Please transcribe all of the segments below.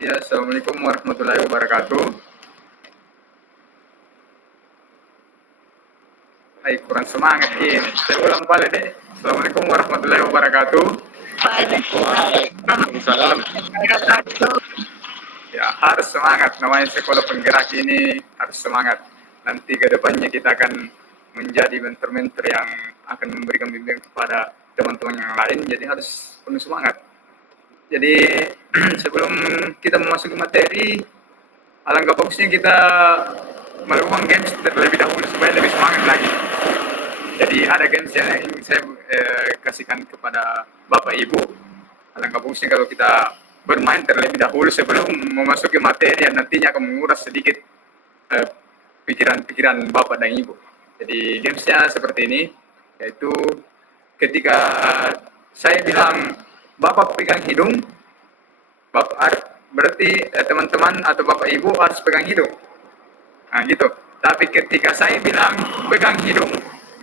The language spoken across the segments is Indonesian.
Ya, Assalamualaikum warahmatullahi wabarakatuh. Hai, kurang semangat ini. Saya ulang balik deh. Assalamualaikum warahmatullahi wabarakatuh. Waalaikumsalam. Ya, harus semangat. Namanya sekolah penggerak ini harus semangat. Nanti ke depannya kita akan menjadi mentor-mentor yang akan memberikan bimbingan kepada teman-teman yang lain. Jadi harus penuh semangat. Jadi sebelum kita memasuki materi, alangkah bagusnya kita melakukan games terlebih dahulu supaya lebih semangat lagi. Jadi ada games yang ingin saya kasihkan kepada Bapak Ibu. Alangkah bagusnya kalau kita bermain terlebih dahulu sebelum memasuki materi yang nantinya akan menguras sedikit pikiran-pikiran Bapak dan Ibu. Jadi gamesnya seperti ini, yaitu ketika saya bilang Bapak pegang hidung, Bapak berarti teman-teman atau Bapak Ibu harus pegang hidung. Nah, gitu. Tapi ketika saya bilang pegang hidung,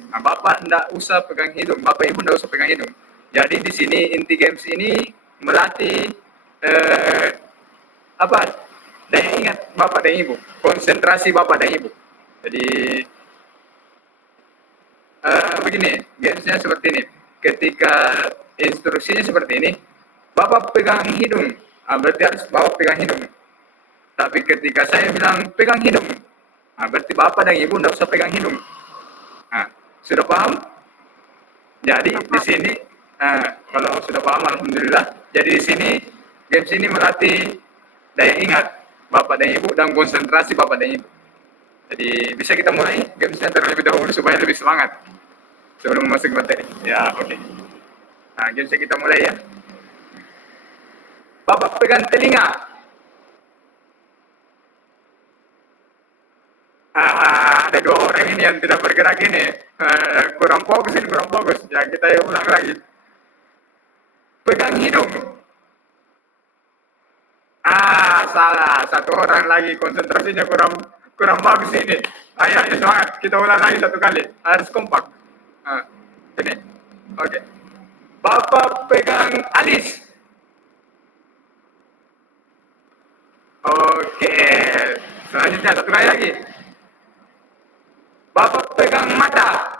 nah, Bapak tidak usah pegang hidung, Bapak Ibu tidak usah pegang hidung. Jadi di sini inti games ini melatih daya ingat Bapak dan Ibu, konsentrasi Bapak dan Ibu. Jadi begini, gamesnya seperti ini. Ketika instruksinya seperti ini, Bapak pegang hidung, berarti harus Bapak pegang hidung. Tapi ketika saya bilang pegang hidung, berarti Bapak dan Ibu tidak usah pegang hidung. Nah, sudah paham? Jadi di sini, kalau sudah paham, alhamdulillah. Jadi di sini games ini melatih daya ingat Bapak dan Ibu dan konsentrasi Bapak dan Ibu. Jadi bisa kita mulai gamesnya terlebih dahulu supaya lebih semangat sebelum masuk materi. Ya, oke. Nah, gamesnya kita mulai ya. Bapak pegang telinga. Ada dua orang ini yang tidak bergerak ini. Kurang fokus ini, kurang fokus. Ya, kita ulang lagi. Pegang hidung. Salah. Satu orang lagi konsentrasinya kurang bagus ini. Ayo semangat. Kita ulang lagi satu kali. Harus kompak. Ini. Oke. Bapak pegang alis. Oke. Selanjutnya satu kali lagi. Bapak pegang mata.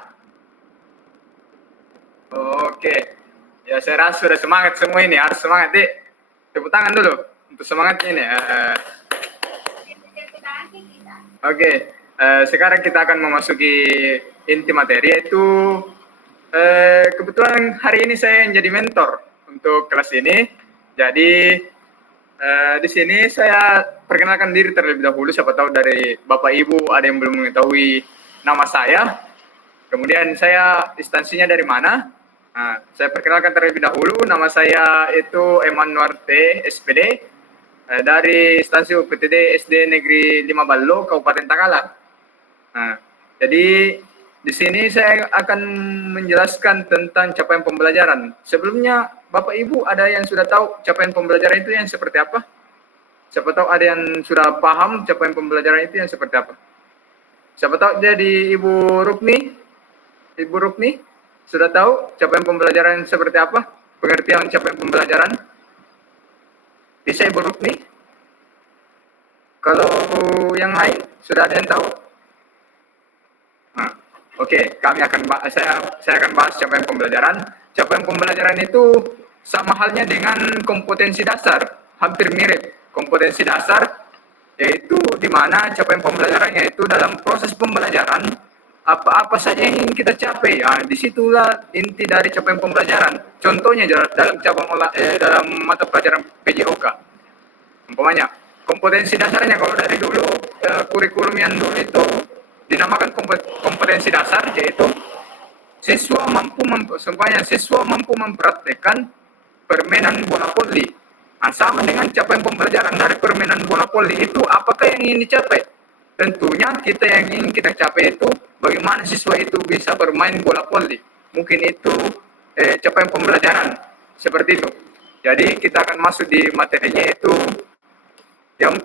Oke. Ya, saya rasa sudah semangat semua ini. Harus semangat, Dik. Tepuk tangan dulu untuk semangatnya ini. Oke. Sekarang kita akan memasuki inti materi, yaitu kebetulan hari ini saya yang jadi mentor untuk kelas ini. Jadi di sini saya perkenalkan diri terlebih dahulu. Siapa tahu dari Bapak Ibu ada yang belum mengetahui nama saya. Kemudian saya instansinya dari mana? Nah, saya perkenalkan terlebih dahulu. Nama saya itu Emanuel T. SPD dari instansi UPTD SD Negeri 5 Ballo, Kabupaten Takalar. Nah, jadi di sini saya akan menjelaskan tentang capaian pembelajaran. Sebelumnya, Bapak Ibu ada yang sudah tahu capaian pembelajaran itu yang seperti apa? Siapa tahu ada yang sudah paham capaian pembelajaran itu yang seperti apa? Siapa tahu jadi Ibu Rukni? Ibu Rukni sudah tahu capaian pembelajaran seperti apa? Pengertian capaian pembelajaran? Bisa Ibu Rukni? Kalau yang lain sudah ada yang tahu? Oke, saya akan bahas capaian pembelajaran. Capaian pembelajaran itu sama halnya dengan kompetensi dasar, hampir mirip. Kompetensi dasar yaitu di mana capaian pembelajaran yaitu dalam proses pembelajaran apa saja yang ingin kita capai. Disitulah inti dari capaian pembelajaran. Contohnya dalam mata pelajaran PJOK. Umpamanya, kompetensi dasarnya kalau dari dulu kurikulum yang dulu itu dinamakan kompetensi dasar, yaitu siswa mampu mempraktekkan permainan bola voli. Sama dengan capaian pembelajaran dari permainan bola voli itu apakah yang ingin dicapai? Tentunya kita yang ingin kita capai itu bagaimana siswa itu bisa bermain bola voli. Mungkin itu capaian pembelajaran seperti itu. Jadi kita akan masuk di materinya, yaitu yang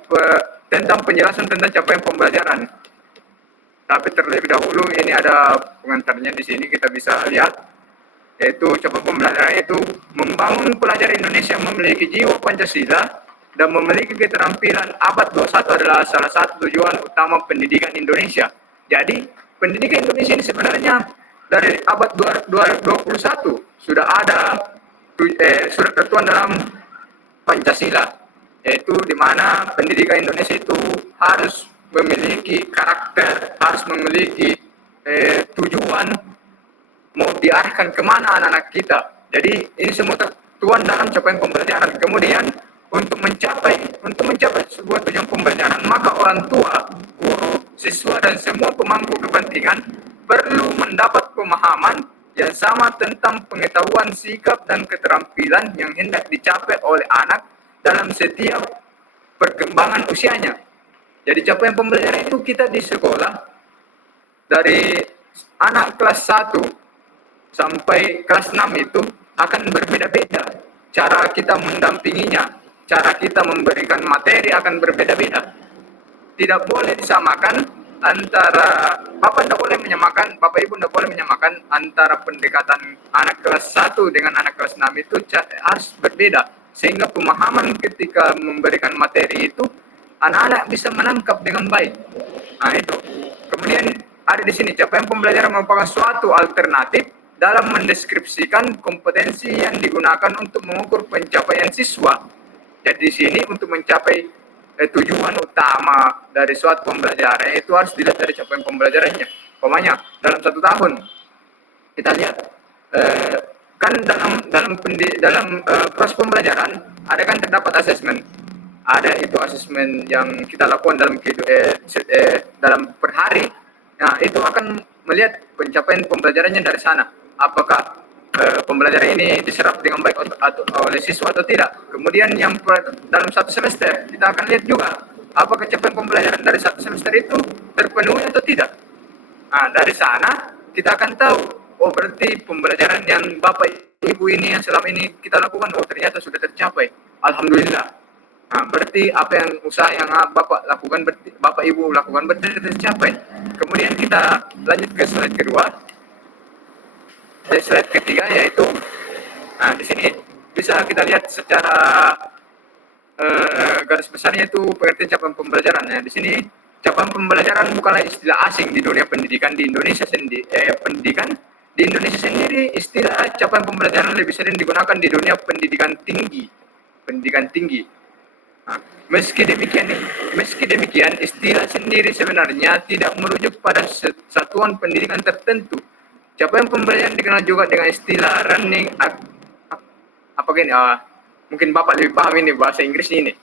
tentang penjelasan tentang capaian pembelajaran. Tapi terlebih dahulu ini ada pengantarnya di sini, kita bisa lihat, yaitu capaian pembelajaran itu membangun pelajar Indonesia memiliki jiwa Pancasila dan memiliki keterampilan abad 21 adalah salah satu tujuan utama pendidikan Indonesia. Jadi, pendidikan Indonesia ini sebenarnya dari abad 21 sudah ada sudah tertuang dalam Pancasila, yaitu di mana pendidikan Indonesia itu harus memiliki karakter, harus memiliki tujuan, mau diarahkan kemana anak-anak kita. Jadi ini semua tertuang dalam capaian pembelajaran. Kemudian untuk mencapai sebuah tujuan pembelajaran, maka orang tua, guru, siswa dan semua pemangku kepentingan perlu mendapat pemahaman yang sama tentang pengetahuan, sikap dan keterampilan yang hendak dicapai oleh anak dalam setiap perkembangan usianya. Jadi capaian pembelajaran itu kita di sekolah dari anak kelas 1 sampai kelas 6 itu akan berbeda-beda. Cara kita mendampinginya, cara kita memberikan materi akan berbeda-beda. Tidak boleh disamakan antara Bapak Ibu tidak boleh menyamakan antara pendekatan anak kelas 1 dengan anak kelas 6 itu harus berbeda. Sehingga pemahaman ketika memberikan materi itu anak-anak bisa menangkap dengan baik. Nah itu. Kemudian ada di sini capaian pembelajaran merupakan suatu alternatif dalam mendeskripsikan kompetensi yang digunakan untuk mengukur pencapaian siswa. Jadi di sini untuk mencapai tujuan utama dari suatu pembelajaran itu harus dilihat dari capaian pembelajarannya. Umpamanya dalam 1 tahun kita lihat kan dalam proses pembelajaran ada kan terdapat asesmen. Ada itu asesmen yang kita lakukan dalam per hari. Nah, itu akan melihat pencapaian pembelajarannya dari sana. Apakah pembelajaran ini diserap dengan baik oleh siswa atau tidak. Kemudian yang dalam 1 semester kita akan lihat juga apakah capaian pembelajaran dari 1 semester itu terpenuhi atau tidak. Nah, dari sana kita akan tahu, oh berarti pembelajaran yang Bapak Ibu ini yang selama ini kita lakukan, oh ternyata sudah tercapai. Alhamdulillah. Nah, berarti apa yang usaha yang Bapak Ibu lakukan berarti tercapai. Kemudian kita lanjut ke slide kedua. Slide ketiga yaitu, nah di sini bisa kita lihat secara garis besarnya itu pengertian capaian pembelajaran. Nah, di sini capaian pembelajaran bukanlah istilah asing di dunia pendidikan di Indonesia sendiri. Di Indonesia sendiri istilah capaian pembelajaran lebih sering digunakan di dunia pendidikan tinggi. Nah, meski demikian, istilah sendiri sebenarnya tidak merujuk pada satuan pendidikan tertentu. Capaian pembelajaran dikenal juga dengan istilah running. Mungkin Bapak lebih paham ini bahasa Inggris ini.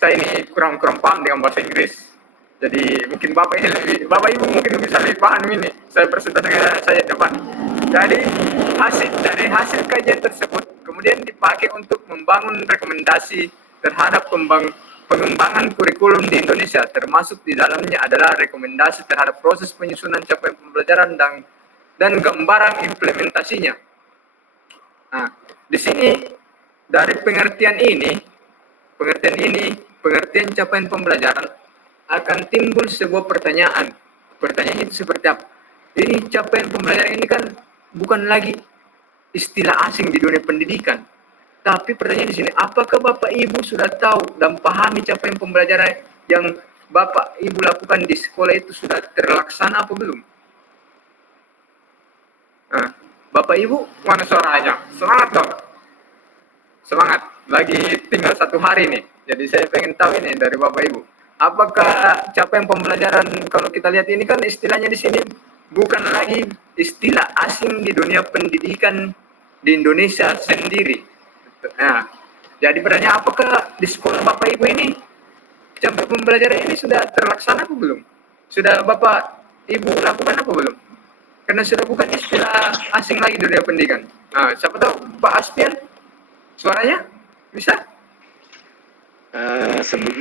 Saya ini kurang paham dengan bahasa Inggris. Jadi mungkin Bapak Ibu mungkin bisa lebih paham ini. Saya presentasi dengan saya depan. Jadi dari hasil kajian tersebut kemudian dipakai untuk membangun rekomendasi terhadap pengembangan kurikulum di Indonesia, termasuk di dalamnya adalah rekomendasi terhadap proses penyusunan capaian pembelajaran dan gambaran implementasinya. Nah, di sini dari pengertian capaian pembelajaran akan timbul sebuah pertanyaan. Pertanyaan itu seperti apa? Ini capaian pembelajaran ini kan bukan lagi istilah asing di dunia pendidikan. Tapi pertanyaan di sini, apakah Bapak Ibu sudah tahu dan pahami capaian pembelajaran yang Bapak Ibu lakukan di sekolah itu sudah terlaksana apa belum? Nah, Bapak Ibu, mana suaranya? Semangat dong. Semangat. Lagi tinggal 1 hari nih. Jadi saya pengen tahu ini dari Bapak Ibu. Apakah capaian pembelajaran kalau kita lihat ini kan istilahnya di sini bukan lagi istilah asing di dunia pendidikan di Indonesia sendiri. Nah, jadi pertanyaan apakah di sekolah Bapak Ibu ini capaian pembelajaran ini sudah terlaksana apa belum? Sudah Bapak Ibu lakukan apa belum? Karena sudah bukan istilah asing lagi di dunia pendidikan. Nah, siapa tahu Pak Aspian suaranya bisa?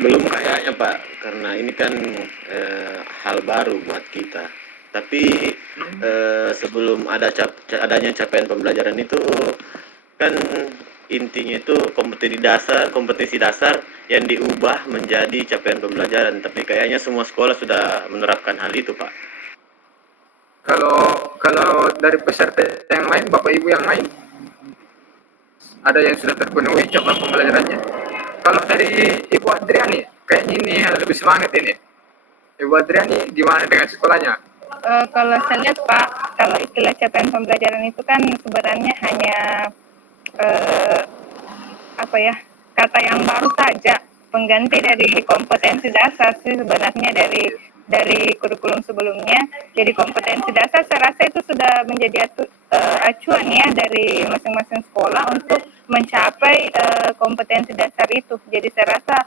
Belum kayaknya Pak, karena ini kan hal baru buat kita. Tapi sebelum adanya capaian pembelajaran itu kan intinya itu kompetisi dasar yang diubah menjadi capaian pembelajaran. Tapi kayaknya semua sekolah sudah menerapkan hal itu, Pak. Kalau dari peserta yang lain, Bapak Ibu yang lain, ada yang sudah terpenuhi capaian pembelajarannya? Kalau dari Ibu Adriani, kayaknya ini yang lebih semangat ini. Ibu Adriani gimana dengan sekolahnya? Kalau saya lihat Pak, kalau istilah capaian pembelajaran itu kan sebenarnya hanya eh, apa ya, kata yang baru saja, pengganti dari kompetensi dasar sih sebenarnya dari kurikulum sebelumnya. Jadi kompetensi dasar saya rasa itu sudah menjadi acuan ya dari masing-masing sekolah untuk mencapai kompetensi dasar itu. Jadi saya rasa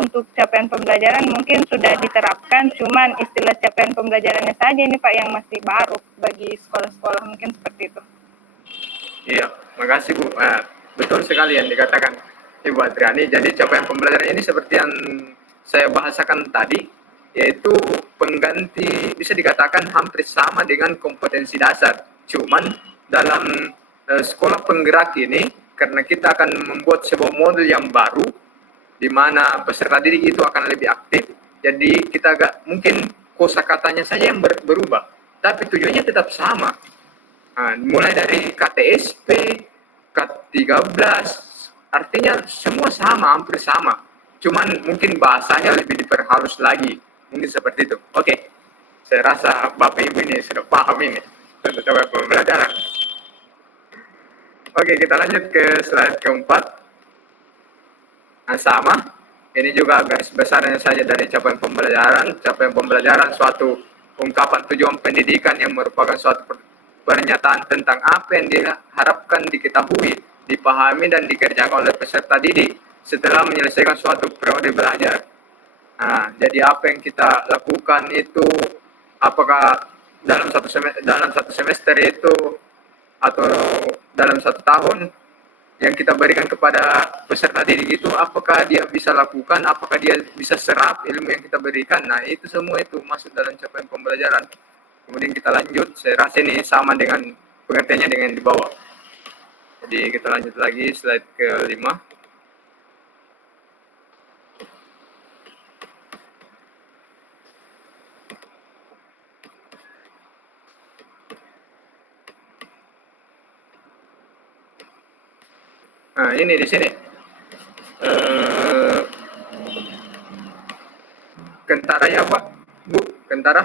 untuk capaian pembelajaran mungkin sudah diterapkan, cuman istilah capaian pembelajarannya saja ini Pak yang masih baru bagi sekolah-sekolah, mungkin seperti itu. Iya, makasih Bu. Betul sekali yang dikatakan Ibu Adriani. Jadi capaian pembelajaran ini seperti yang saya bahasakan tadi, yaitu pengganti, bisa dikatakan hampir sama dengan kompetensi dasar. Cuman dalam sekolah penggerak ini, karena kita akan membuat sebuah model yang baru, di mana peserta didik itu akan lebih aktif. Jadi kita agak mungkin kosakatanya saja yang berubah, tapi tujuannya tetap sama. Mulai dari KTSP, K13, artinya semua sama, hampir sama. Cuman mungkin bahasanya lebih diperhalus lagi, mungkin seperti itu. Oke, saya rasa Bapak Ibu ini sudah paham ini tentang capaian pembelajaran. Oke, kita lanjut ke slide keempat. Sama, ini juga garis besarnya saja dari capaian pembelajaran. Capaian pembelajaran suatu ungkapan tujuan pendidikan yang merupakan suatu pernyataan tentang apa yang diharapkan diketahui, dipahami, dan dikerjakan oleh peserta didik setelah menyelesaikan suatu periode belajar. Jadi apa yang kita lakukan itu, apakah dalam satu semester itu atau dalam satu tahun yang kita berikan kepada peserta didik itu, apakah dia bisa lakukan, apakah dia bisa serap ilmu yang kita berikan. Nah, itu semua itu masuk dalam capaian pembelajaran. Kemudian kita lanjut, saya rasa ini sama dengan pengertiannya dengan di bawah. Jadi kita lanjut lagi slide ke-5. Nah, ini di sini. Kentara ya Pak, Bu, kentara.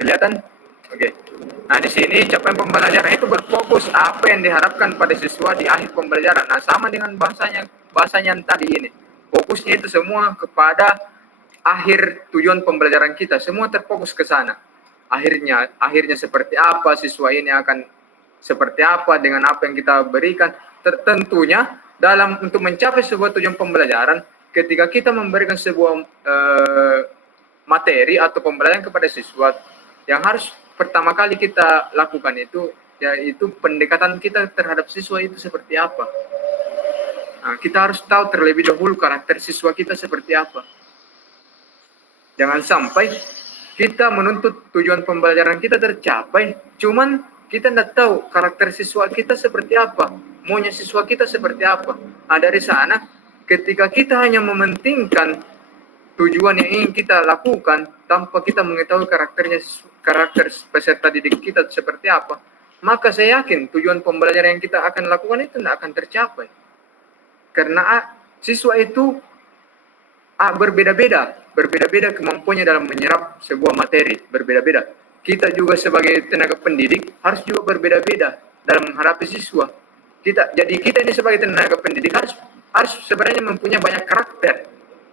Kelihatan? Oke. Nah, di sini capaian pembelajaran itu berfokus apa yang diharapkan pada siswa di akhir pembelajaran. Nah, sama dengan bahasanya yang tadi ini. Fokusnya itu semua kepada akhir tujuan pembelajaran kita. Semua terfokus ke sana. Akhirnya seperti apa, siswa ini akan seperti apa dengan apa yang kita berikan. Tentunya dalam untuk mencapai sebuah tujuan pembelajaran, ketika kita memberikan sebuah materi atau pembelajaran kepada siswa, yang harus pertama kali kita lakukan itu yaitu pendekatan kita terhadap siswa itu seperti apa. Nah, kita harus tahu terlebih dahulu karakter siswa kita seperti apa. Jangan sampai kita menuntut tujuan pembelajaran kita tercapai, cuman kita tidak tahu karakter siswa kita seperti apa, maunya siswa kita seperti apa. Nah, dari sana, ketika kita hanya mementingkan tujuan yang ingin kita lakukan tanpa kita mengetahui karakter peserta didik kita seperti apa, maka saya yakin tujuan pembelajaran yang kita akan lakukan itu tidak akan tercapai. Karena siswa itu berbeda-beda kemampuannya dalam menyerap sebuah materi, berbeda-beda. Kita juga sebagai tenaga pendidik harus juga berbeda-beda dalam menghadapi siswa. Jadi kita ini sebagai tenaga pendidik harus sebenarnya mempunyai banyak karakter.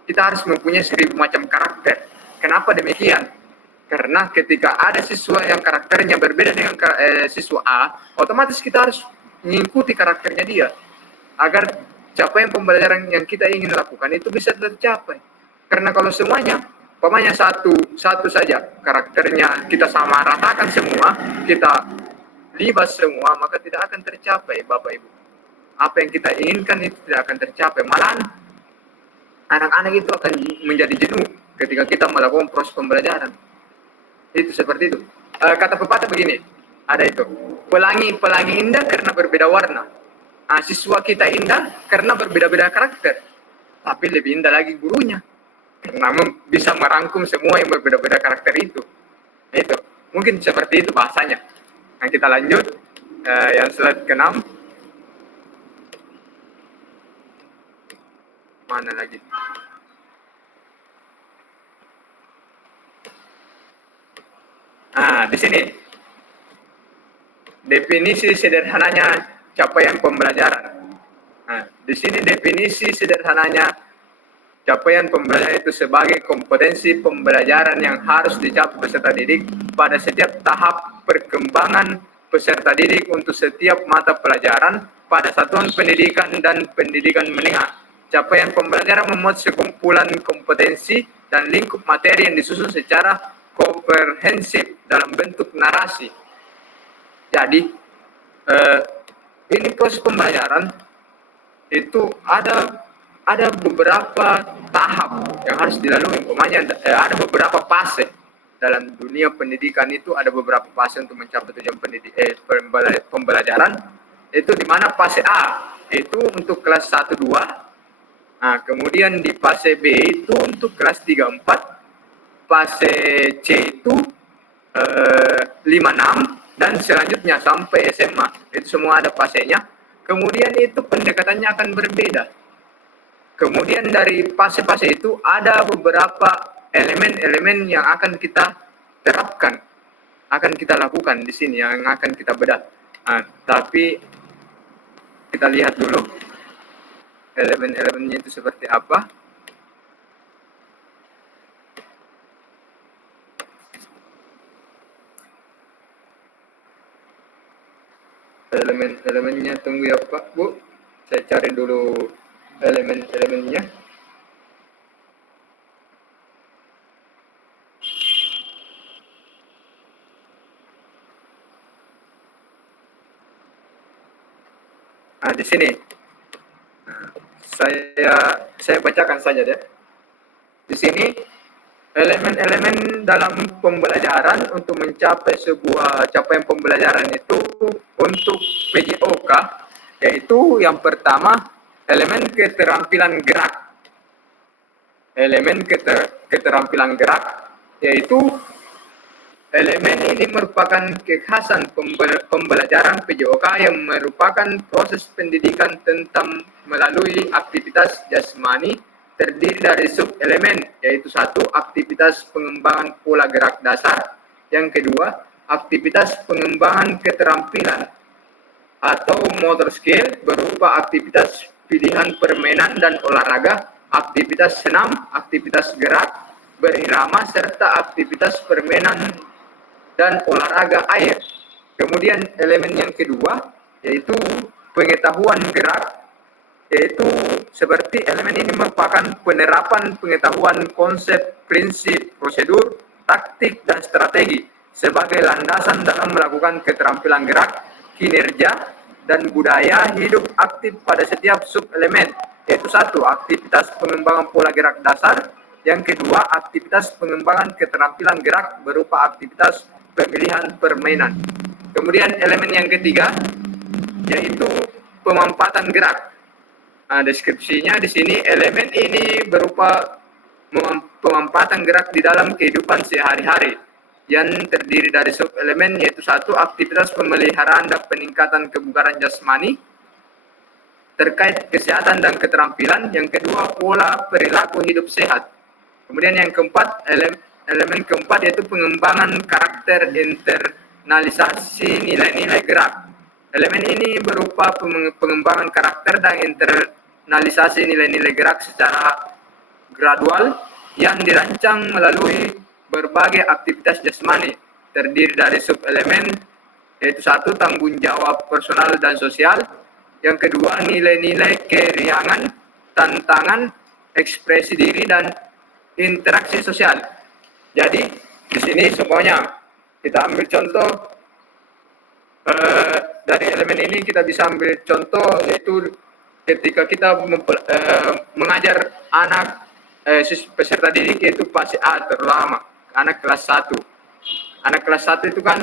Kita harus mempunyai 1000 macam karakter. Kenapa demikian? Karena ketika ada siswa yang karakternya berbeda dengan siswa A, otomatis kita harus mengikuti karakternya dia agar capaian pembelajaran yang kita ingin lakukan itu bisa tercapai. Karena kalau semuanya, umpamanya satu saja karakternya kita sama ratakan semua, kita libas semua, maka tidak akan tercapai, Bapak Ibu. Apa yang kita inginkan itu tidak akan tercapai. Malahan anak-anak itu akan menjadi jenuh ketika kita melakukan proses pembelajaran. Itu seperti itu. Kata pepatah begini, ada itu. Pelangi indah karena berbeda warna. Nah, siswa kita indah karena berbeda-beda karakter. Tapi lebih indah lagi gurunya, karena bisa merangkum semua yang berbeda-beda karakter itu. Itu mungkin seperti itu bahasanya. Nah, kita lanjut yang slide ke-6. Mana lagi? Di sini definisi sederhananya capaian pembelajaran. Di sini definisi sederhananya capaian pembelajaran itu sebagai kompetensi pembelajaran yang harus dicapai peserta didik pada setiap tahap perkembangan peserta didik untuk setiap mata pelajaran pada satuan pendidikan dan pendidikan menengah. Capaian pembelajaran memuat sekumpulan kompetensi dan lingkup materi yang disusun secara komprehensif dalam bentuk narasi. Jadi, ini proses pembelajaran itu ada beberapa tahap yang harus dilalui. Umpamanya ada beberapa fase dalam dunia pendidikan, itu ada beberapa fase untuk mencapai tujuan pembelajaran. Itu di mana fase A itu untuk kelas 1 2. Kemudian di fase B itu untuk kelas 3 4. Fase C itu 5 6 dan selanjutnya sampai SMA. Itu semua ada fasenya. Kemudian itu pendekatannya akan berbeda. Kemudian dari fase-fase itu ada beberapa elemen-elemen yang akan kita terapkan, akan kita lakukan di sini, yang akan kita bedah. Tapi kita lihat dulu elemen-elemennya itu seperti apa. Elemen-elemennya, tunggu ya Pak Bu, saya cari dulu elemen-elemennya. Di sini saya bacakan saja deh. Di sini elemen-elemen dalam pembelajaran untuk mencapai sebuah capaian pembelajaran itu untuk PJOK, yaitu yang pertama elemen keterampilan gerak. Elemen keterampilan gerak, yaitu elemen ini merupakan kekhasan pembelajaran PJOK yang merupakan proses pendidikan tentang melalui aktivitas jasmani, terdiri dari sub-elemen, yaitu 1. Aktivitas pengembangan pola gerak dasar. Yang kedua, aktivitas pengembangan keterampilan atau motor skill berupa aktivitas pilihan permainan dan olahraga, aktivitas senam, aktivitas gerak berirama, serta aktivitas permainan dan olahraga air. Kemudian elemen yang kedua, yaitu pengetahuan gerak, yaitu seperti elemen ini merupakan penerapan pengetahuan konsep, prinsip, prosedur, taktik, dan strategi sebagai landasan dalam melakukan keterampilan gerak, kinerja, dan budaya hidup aktif pada setiap sub-elemen, yaitu 1. Aktivitas pengembangan pola gerak dasar. Yang kedua, aktivitas pengembangan keterampilan gerak berupa aktivitas pemilihan permainan. Kemudian elemen yang ketiga, yaitu pemampatan gerak. Deskripsinya di sini, elemen ini berupa pemampatan gerak di dalam kehidupan sehari-hari yang terdiri dari sub-elemen, yaitu 1. Aktivitas pemeliharaan dan peningkatan kebugaran jasmani terkait kesehatan dan keterampilan. Yang kedua, pola perilaku hidup sehat. Kemudian yang keempat, elemen keempat yaitu pengembangan karakter, internalisasi nilai-nilai gerak. Elemen ini berupa pengembangan karakter dan internalisasi nilai-nilai gerak secara gradual yang dirancang melalui berbagai aktivitas jasmani, terdiri dari sub-elemen, yaitu 1. Tanggung jawab personal dan sosial. Yang kedua, nilai-nilai keriangan, tantangan, ekspresi diri, dan interaksi sosial. Jadi di sini semuanya kita ambil contoh dari elemen ini, kita bisa ambil contoh, yaitu ketika kita mengajar anak peserta didik, yaitu fase A terutama anak kelas 1. Anak kelas 1 itu kan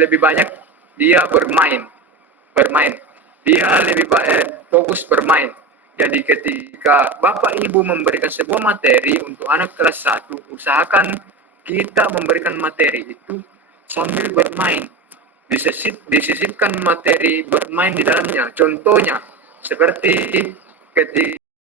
lebih banyak dia bermain. Dia lebih fokus bermain. Jadi ketika Bapak Ibu memberikan sebuah materi untuk anak kelas 1, usahakan kita memberikan materi itu sambil bermain. Disisipkan materi bermain di dalamnya. Contohnya seperti ketika